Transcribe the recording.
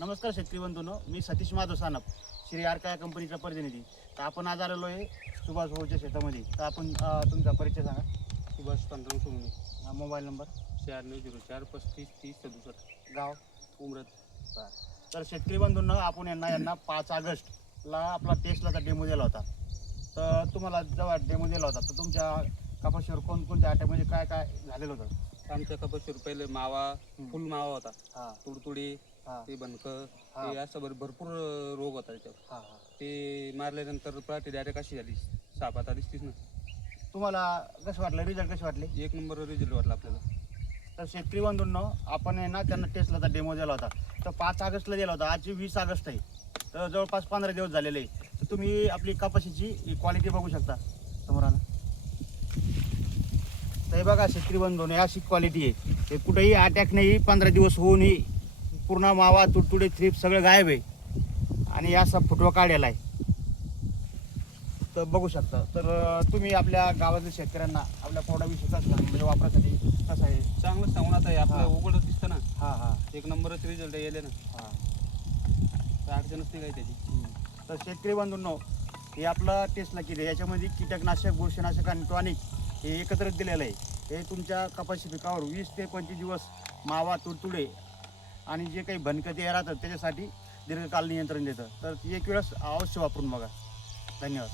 नमस्कार शेतकरी बंधूंनो, मी सतीश माधव सानप, श्री आरका या कंपनीचा प्रतिनिधी. तर आपण आज आलेलो आहे सुभाष भाऊच्या शेतामध्ये. तर आपण तुमचा परिचय सांगा. सुभाष पांडुरंग सोमणी, मोबाईल नंबर 9604353067, गाव उमरत. तर शेतकरी बंधूंनो, आपण यांना 5 ऑगस्टला आपला टेस्टला डेमो दिला होता. तर तुम्हाला जेव्हा डेमो दिला होता तर तुमच्या कपाशीवर कोणकोणत्या अटॅकमध्ये काय काय झालेलं होतं? आमच्या कपाशीवर पहिले मावा, फुल मावा होता, हां तुडतुडी, हां ते बनक, हा. ते असं भरपूर रोग होता त्याच्यावर. हां हां ते मारल्यानंतर पाठी डायरेक्ट अशी झाली, साप आता दिसतीच ना. तुम्हाला कसं वाटलं, रिझल्ट कसे वाटले? 1 नंबर रिझल्ट वाटला आपल्याला. तर शेतकरी बंधूंनो, आपण त्यांना टेस्टला डेमो दिला होता. तर 5 ऑगस्टला दिला होता. आजची 20 ऑगस्ट आहे, तर जवळपास 15 दिवस झालेले आहे. तर तुम्ही आपली कपाशीची क्वालिटी बघू शकता समोर आणा. तर हे बघा शेतकरी बंधूंनो, अशी क्वालिटी आहे. हे कुठेही अटॅक नाही, 15 दिवस होऊनही पूर्ण मावा तुडतुडे थ्रिप सगळं गायब आहे आणि असा फुटवा काढलेला आहे. तर बघू शकता. तर तुम्ही आपल्या गावातील शेतकऱ्यांना आपल्या प्रोडक्टविषयी कसं सांगा, म्हणजे वापरासाठी कसं आहे? चांगलं सांगून आता हे आपलं हां. उघडच दिसतं ना. हां हां 1 नंबरच रिझल्ट येले ना, हां. तर अडचणच नाही काही त्याची. तर शेतकरी बंधूंनो, हे आपलं टेस्टला किट आहे. याच्यामध्ये कीटकनाशक, बुरशीनाशक आणि टॉनिक हे एकत्रित दिलेलं आहे. हे तुमच्या कपाशी पिकावर 20 ते 25 दिवस मावा तुडतुडे आणि जे काही भनकते राहतात त्याच्यासाठी दीर्घकाल नियंत्रण देतं. तर एक वेळेस अवश्य वापरून बघा. धन्यवाद.